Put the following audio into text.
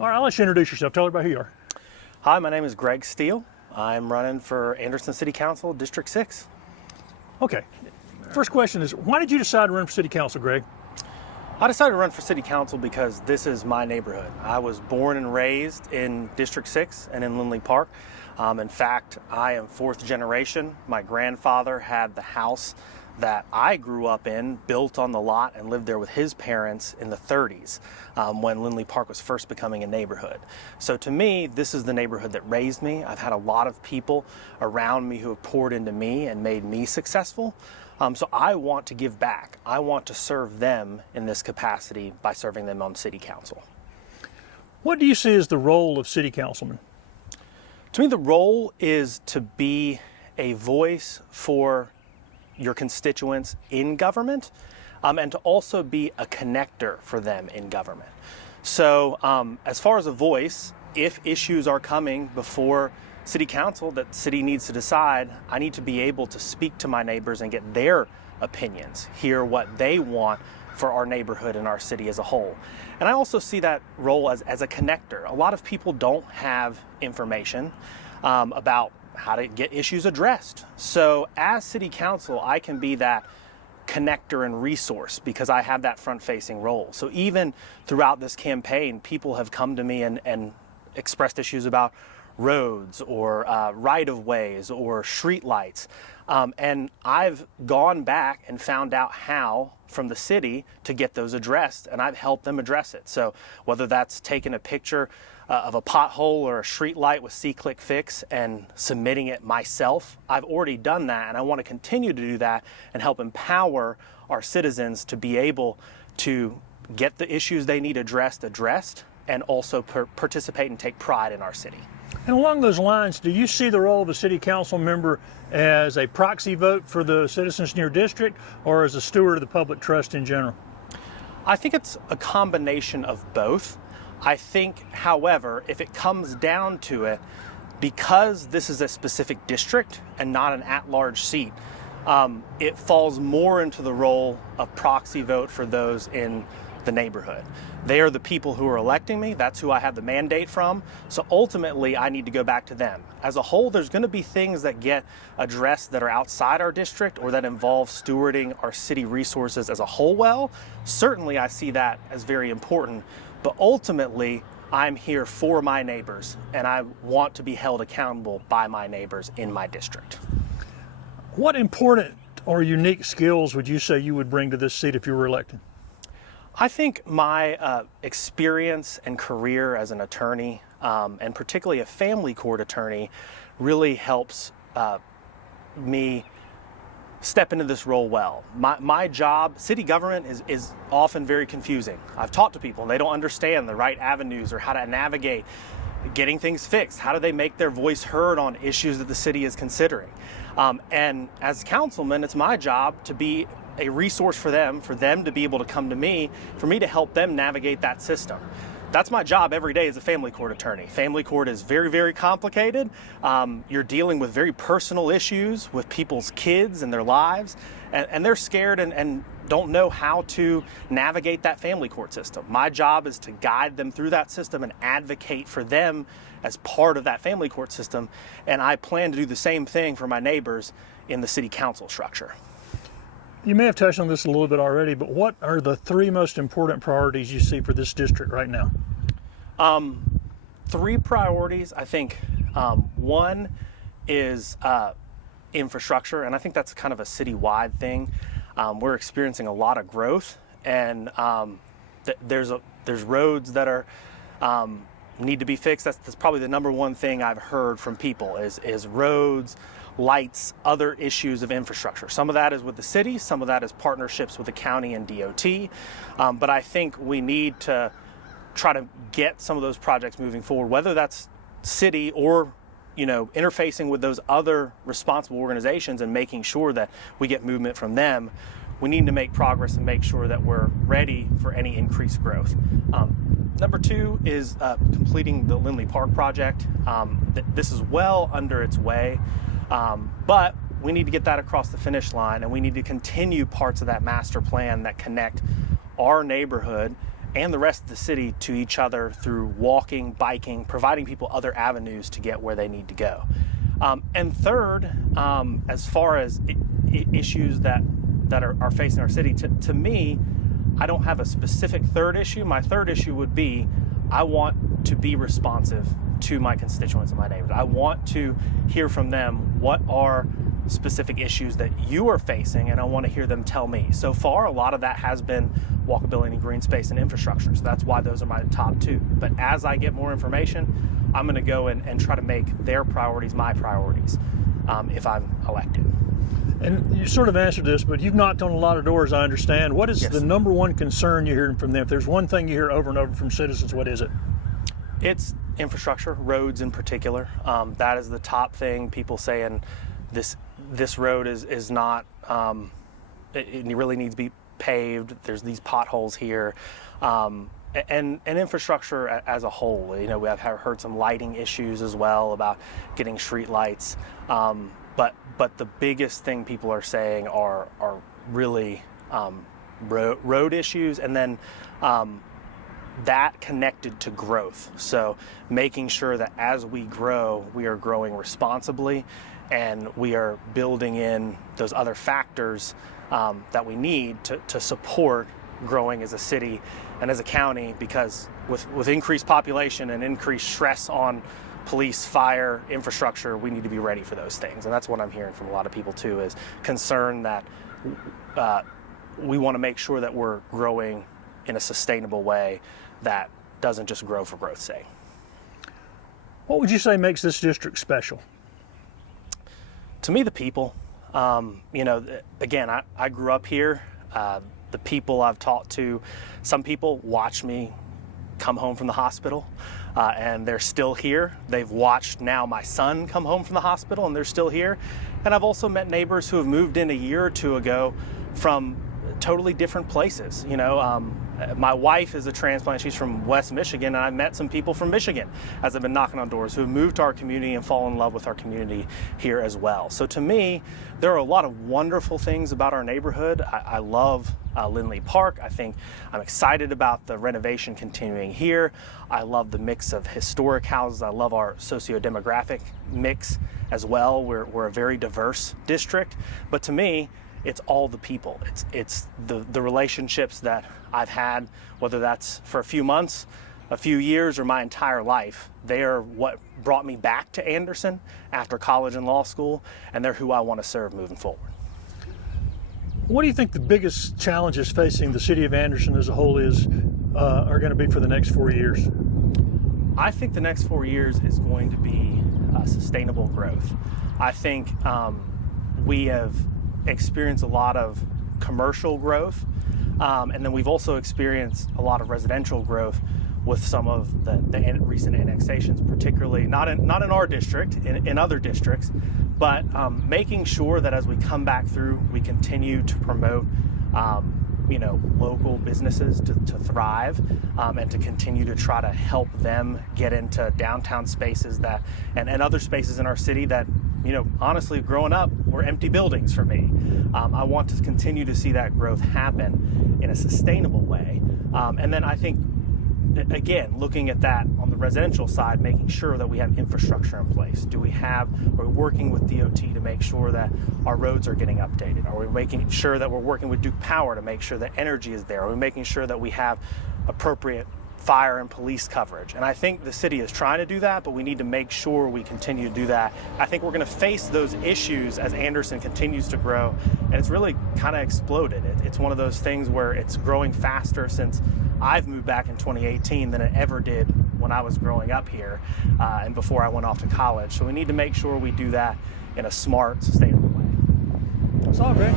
All right, I'll let you introduce yourself. Tell everybody who you are. Hi, my name is Greg Steele. I'm running for Anderson City Council, District 6. Okay. First question is, why did you decide to run for city council, Greg? I decided to run for city council because this is my neighborhood. I was born and raised in District 6 and in Linley Park. In fact, I am fourth generation. My grandfather had the house that I grew up in, built on the lot, and lived there with his parents in the 30s when Linley Park was first becoming a neighborhood. So to me, this is the neighborhood that raised me. I've had a lot of people around me who have poured into me and made me successful. So I want to give back. I want to serve them in this capacity by serving them on city council. What do you see as the role of city councilman? To me, the role is to be a voice for your constituents in government, and to also be a connector for them in government. So as far as a voice, if issues are coming before city council that city needs to decide, I need to be able to speak to my neighbors and get their opinions, hear what they want for our neighborhood and our city as a whole. And I also see that role as a connector. A lot of people don't have information about how to get issues addressed. So as city council, I can be that connector and resource because I have that front-facing role. So even throughout this campaign, people have come to me and expressed issues about roads or right-of-ways or streetlights. And I've gone back and found out how from the city to get those addressed, and I've helped them address it. So whether that's taking a picture of a pothole or a street light with C-Click Fix and submitting it myself, I've already done that, and I want to continue to do that and help empower our citizens to be able to get the issues they need addressed, and also participate and take pride in our city. And along those lines, do you see the role of a city council member as a proxy vote for the citizens in your district or as a steward of the public trust in general? I think it's a combination of both. I think, however, if it comes down to it, because this is a specific district and not an at-large seat, it falls more into the role of proxy vote for those in the neighborhood. They are the people who are electing me. That's who I have the mandate from. So ultimately, I need to go back to them. As a whole, there's going to be things that get addressed that are outside our district or that involve stewarding our city resources as a whole well. Certainly, I see that as very important. But ultimately, I'm here for my neighbors, and I want to be held accountable by my neighbors in my district. What important or unique skills would you say you would bring to this seat if you were elected? I think my experience and career as an attorney, and particularly a family court attorney, really helps me step into this role well. My job, city government, is often very confusing. I've talked to people and they don't understand the right avenues or how to navigate getting things fixed. How do they make their voice heard on issues that the city is considering? And as councilman, it's my job to be a resource for them to be able to come to me, for me to help them navigate that system. That's my job every day as a family court attorney. Family court is very, very complicated. You're dealing with very personal issues with people's kids and their lives, and they're scared and don't know how to navigate that family court system. My job is to guide them through that system and advocate for them as part of that family court system, and I plan to do the same thing for my neighbors in the city council structure. You may have touched on this a little bit already, but what are the three most important priorities you see for this district right now? Three priorities, I think. One is infrastructure, and I think that's kind of a citywide thing. We're experiencing a lot of growth, and there's roads that are need to be fixed. That's probably the number one thing I've heard from people is roads, lights, other issues of infrastructure. Some of that is with the city, some of that is partnerships with the county and DOT, but I think we need to try to get some of those projects moving forward, whether that's city or interfacing with those other responsible organizations and making sure that we get movement from them. We need to make progress and make sure that we're ready for any increased growth. Number two is completing the Linley Park project. This is well under its way, but we need to get that across the finish line, and we need to continue parts of that master plan that connect our neighborhood and the rest of the city to each other through walking, biking, providing people other avenues to get where they need to go. And third, as far as issues that are facing our city, to me, I don't have a specific third issue. My third issue would be I want to be responsive to my constituents and my neighbors. I want to hear from them what are specific issues that you are facing, and I want to hear them tell me. So far, a lot of that has been walkability, green space, and infrastructure. So that's why those are my top two. But as I get more information, I'm going to go and try to make their priorities my priorities if I'm elected. And you sort of answered this, but you've knocked on a lot of doors, I understand. What is Yes. the number one concern you're hearing from them? If there's one thing you hear over and over from citizens, what is it? It's infrastructure, roads in particular. That is the top thing. People saying this road is not, it really needs to be paved. There's these potholes here. And infrastructure as a whole. You know, we have heard some lighting issues as well about getting street lights. But the biggest thing people are saying are really road issues, and then that connected to growth. So making sure that as we grow, we are growing responsibly, and we are building in those other factors that we need to support growing as a city and as a county, because with increased population and increased stress on police, fire, infrastructure, we need to be ready for those things. And that's what I'm hearing from a lot of people too, is concern that we want to make sure that we're growing in a sustainable way that doesn't just grow for growth's sake. What would you say makes this district special? To me, the people. You know, again, I grew up here. The people I've talked to, some people watch me come home from the hospital, and they're still here. They've watched now my son come home from the hospital, and they're still here. And I've also met neighbors who have moved in a year or two ago from totally different places. You know, my wife is a transplant. She's from West Michigan, and I've met some people from Michigan as I've been knocking on doors who have moved to our community and fallen in love with our community here as well. So to me, there are a lot of wonderful things about our neighborhood. I love Linley Park. I'm excited about the renovation continuing here. I love the mix of historic houses. I love our socio-demographic mix as well. We're a very diverse district, but to me, it's all the people. It's the relationships that I've had, whether that's for a few months, a few years, or my entire life. They are what brought me back to Anderson after college and law school, and they're who I want to serve moving forward. What do you think the biggest challenges facing the city of Anderson as a whole are going to be for the next 4 years? I think the next 4 years is going to be sustainable growth. I think we have experienced a lot of commercial growth, and then we've also experienced a lot of residential growth with some of the recent annexations, particularly not in our district, in other districts, but making sure that as we come back through, we continue to promote local businesses to thrive, and to continue to try to help them get into downtown spaces and other spaces in our city that, honestly, growing up, were empty buildings for me. I want to continue to see that growth happen in a sustainable way. And then I think, again, looking at that on the residential side, making sure that we have infrastructure in place. Are we working with DOT to make sure that our roads are getting updated? Are we making sure that we're working with Duke Power to make sure that energy is there? Are we making sure that we have appropriate fire and police coverage? And I think the city is trying to do that, but we need to make sure we continue to do that. I think we're going to face those issues as Anderson continues to grow, and it's really kind of exploded. It's one of those things where it's growing faster since I've moved back in 2018 than it ever did when I was growing up here and before I went off to college. So we need to make sure we do that in a smart, sustainable way. That's all, Greg.